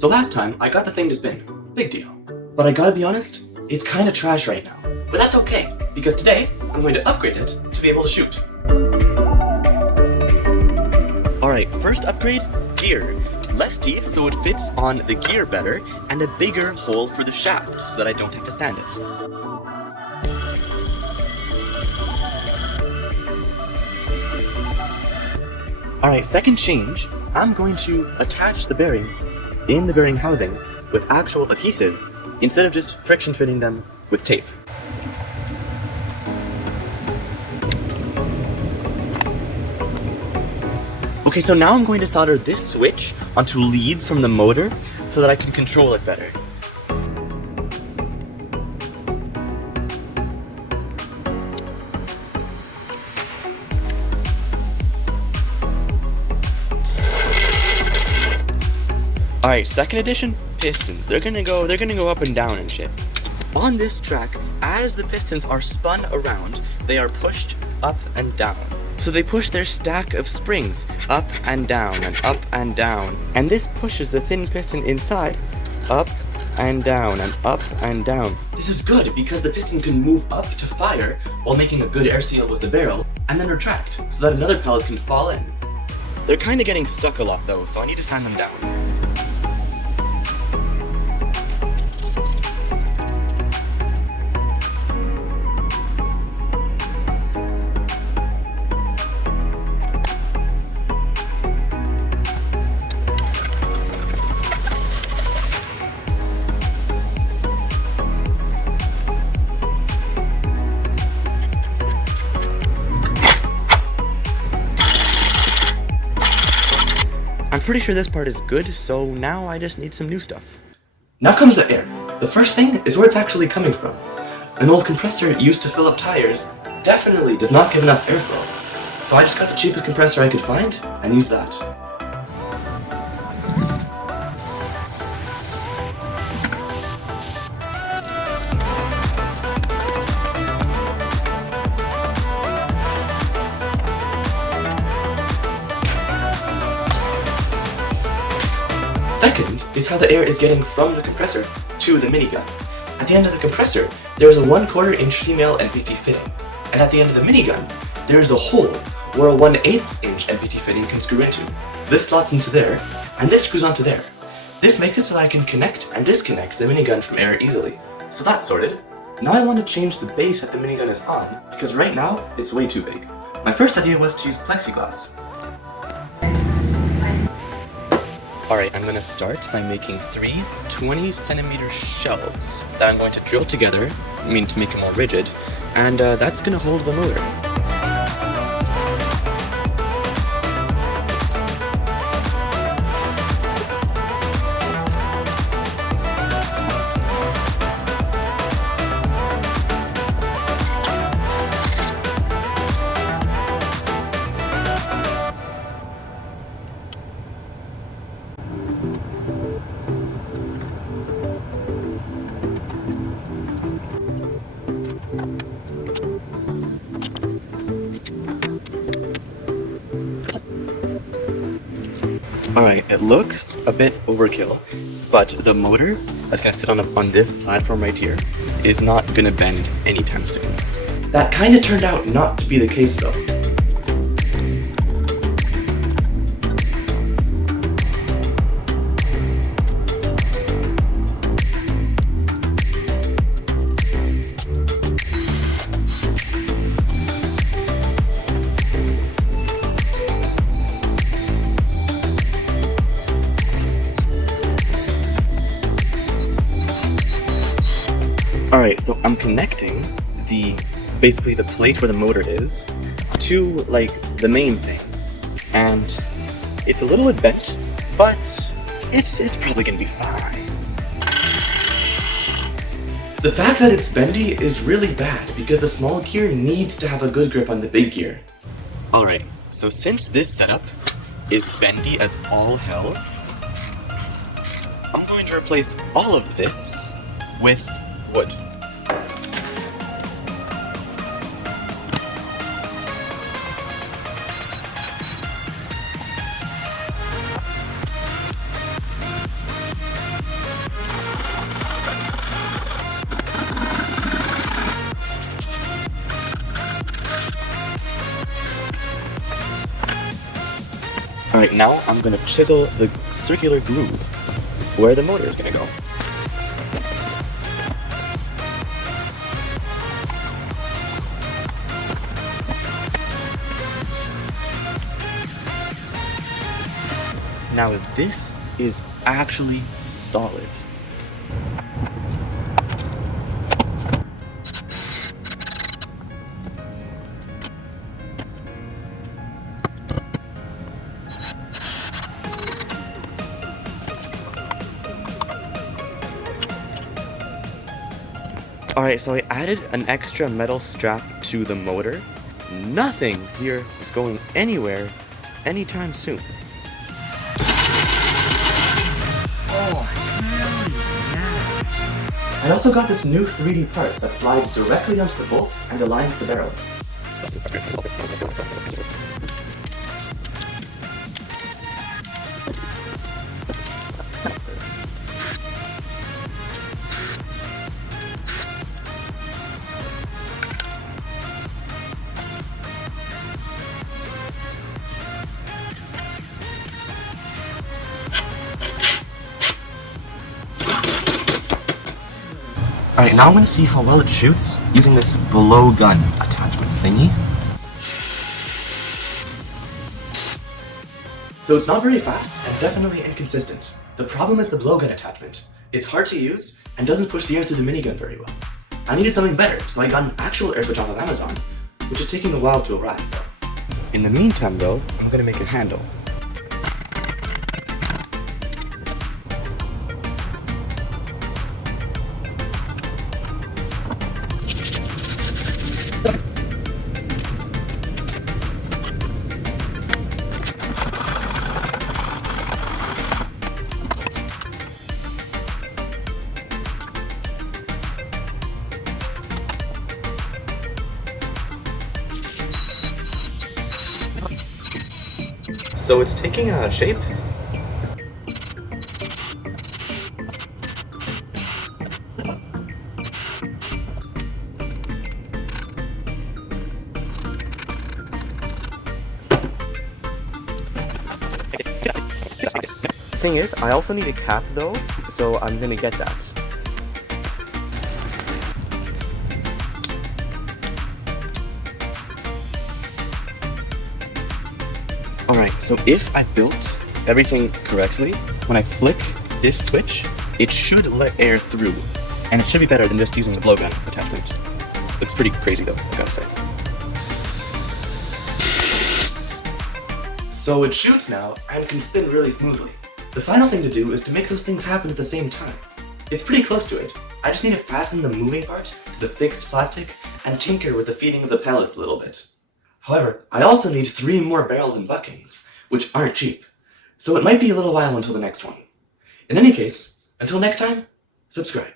So last time, I got the thing to spin. Big deal. But I gotta be honest, it's kinda trash right now. But that's okay, because today, I'm going to upgrade it to be able to shoot. Alright, first upgrade, gear. Less teeth so it fits on the gear better, and a bigger hole for the shaft so that I don't have to sand it. Alright, second change, I'm going to attach the bearings in the bearing housing with actual adhesive instead of just friction fitting them with tape. Okay, so now I'm going to solder this switch onto leads from the motor so that I can control it better. Alright, second edition, pistons. They're gonna go up and down and shit. On this track, as the pistons are spun around, they are pushed up and down. So they push their stack of springs up and down and up and down. And this pushes the thin piston inside up and down and up and down. This is good because the piston can move up to fire while making a good air seal with the barrel and then retract so that another pellet can fall in. They're kind of getting stuck a lot though, so I need to sand them down. I'm pretty sure this part is good, so now I just need some new stuff. Now comes the air. The first thing is where it's actually coming from. An old compressor used to fill up tires definitely does not give enough airflow. So I just got the cheapest compressor I could find and used that. Second is how the air is getting from the compressor to the minigun. At the end of the compressor, there is a 1/4 inch female NPT fitting, and at the end of the minigun, there is a hole where a 1/8 inch NPT fitting can screw into. This slots into there, and this screws onto there. This makes it so that I can connect and disconnect the minigun from air easily. So that's sorted. Now I want to change the base that the minigun is on, because right now, it's way too big. My first idea was to use plexiglass. Alright, I'm going to start by making 3 20cm shelves that I'm going to drill together, to make them more rigid, and that's going to hold the motor. Alright, it looks a bit overkill, but the motor that's going to sit on this platform right here is not going to bend anytime soon. That kind of turned out not to be the case though. Alright, so I'm connecting basically the plate where the motor is to the main thing. And it's a little bit bent, but it's probably gonna be fine. The fact that it's bendy is really bad because the small gear needs to have a good grip on the big gear. Alright, so since this setup is bendy as all hell, I'm going to replace all of this with wood. Alright, now I'm gonna chisel the circular groove where the motor is gonna go. Now this is actually solid. Alright, so I added an extra metal strap to the motor. Nothing here is going anywhere anytime soon. Oh, hell yeah. I also got this new 3D part that slides directly onto the bolts and aligns the barrels. Alright, now I'm going to see how well it shoots using this blowgun attachment thingy. So it's not very fast and definitely inconsistent. The problem is the blowgun attachment. It's hard to use and doesn't push the air through the minigun very well. I needed something better, so I got an actual air switch off of Amazon, which is taking a while to arrive though. In the meantime though, I'm going to make a handle. So it's taking a shape. Thing is, I also need a cap though, so I'm gonna get that. Alright, so if I built everything correctly, when I flick this switch, it should let air through. And it should be better than just using the blowgun attachment. Looks pretty crazy though, I gotta say. So it shoots now, and can spin really smoothly. The final thing to do is to make those things happen at the same time. It's pretty close to it. I just need to fasten the moving part to the fixed plastic and tinker with the feeding of the pellets a little bit. However, I also need 3 more barrels and buckings, which aren't cheap, so it might be a little while until the next one. In any case, until next time, subscribe.